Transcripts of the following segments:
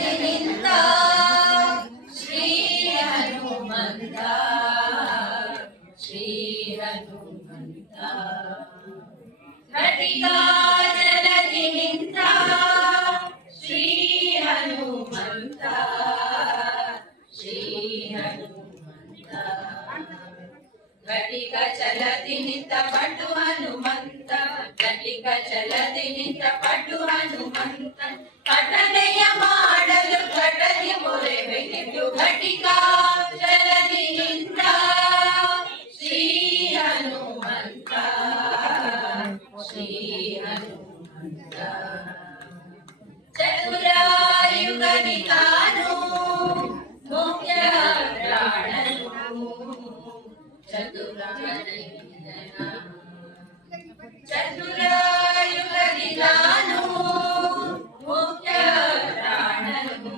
ಚಲದಿ ನಿಂತ ಶ್ರೀ ಹನುಮಂತ ಶ್ರೀ ಹನುಮಂತ ಘಟಿಕಾ ಜಲದಿ ನಿಂತ ಶ್ರೀ ಹನುಮಂತ ಶ್ರೀ ಹನುಮಂತ ಘಟಿಕ ಚಲದಿ ನಿಂತ ಪಟು ಹನುಮಂತ ಘಟಿಕ ಚಲದಿ ನಿಂತ ಪಟು చతురాయుగనికాను ముఖ్య ప్రాణను చతురాయుగనికాను ముఖ్య ప్రాణను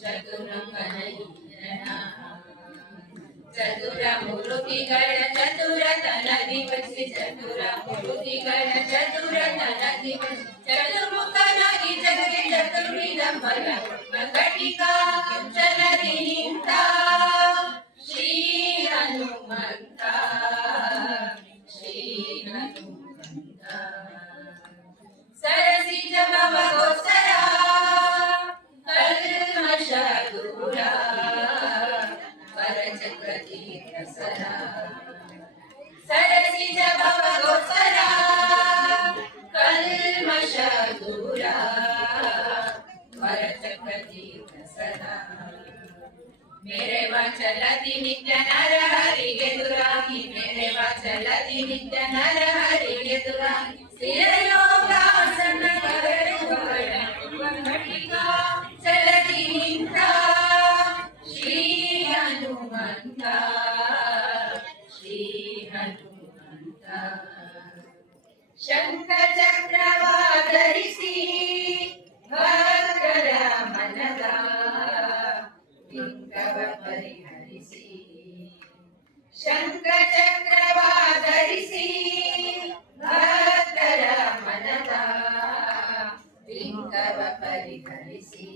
చతురంగన చతురములు दिवस चतुरा बुद्धि गण चतुर धन दिवस चतुर्मुख नारी जगति चतुर्विध फल प्रकटिका चलति निन्ता श्री हनुमन्ता श्री हनुमन्ता सरसि जपव गोसरा कल्मष दूरा वरच प्रतीत सरा आशा दुरा भरत प्रदीप सदा मेरे वाचलति नित्य नर मेरे वाचलति नित्य नर हरिगे दुराहि श्रीयोगासन करेण वरणिका चलति नित्या श्री श्री हनुमन्ता ಚಕ್ರವಾಧರಿಸಿ ಭಕ್ತರ ಮನದ ಲಿಂಗವ ಪರಿಹರಿಸಿ ಶಂಖ ಚಕ್ರವಾಧರಿಸಿ ಭಕ್ತರ ಮನದ ಲಿಂಗವ ಪರಿಹರಿಸಿ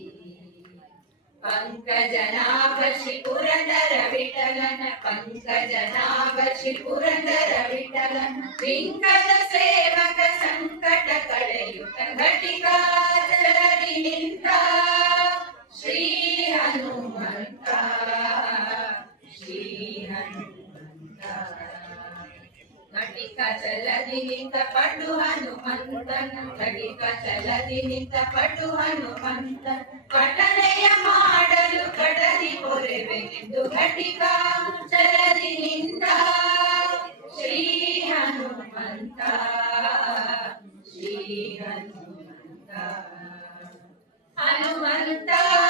ಪಂಕಜನಾಭ ಶ್ರೀ ಪುರಂದರ ವಿಠಲನ ಪಂಕಜನಾಭ ಶ್ರೀ ಪುರಂದರ ವಿಠಲನ ಲಿಂಗದ ಸೇವಕ ಸಂಕಟ ಕಳೆಯುತ್ತ ಘಟಿಕಾ ಜಲದಿ ನಿಂತ ಶ್ರೀ ಹನುಮಂತ ಶ್ರೀ ಹನುಮಂತ ಘಟಿಕ ಚಲದಿ ನಿಂತ ಪಟು ಹನುಮಂತನ ಘಟಿಕ ಚಲದಿ ನಿಂತ ಪಟು ಹನುಮಂತ ಪಠನೆಯ ಮಾಡಲು ಕಡದಿ ಪೊರೆವೆಗೆಂದು ಘಟಿಕ ಚಲದಿ ನಿಂತ ಶ್ರೀ ಹನುಮಂತ ಶ್ರೀ ಹನುಮಂತ alimentar.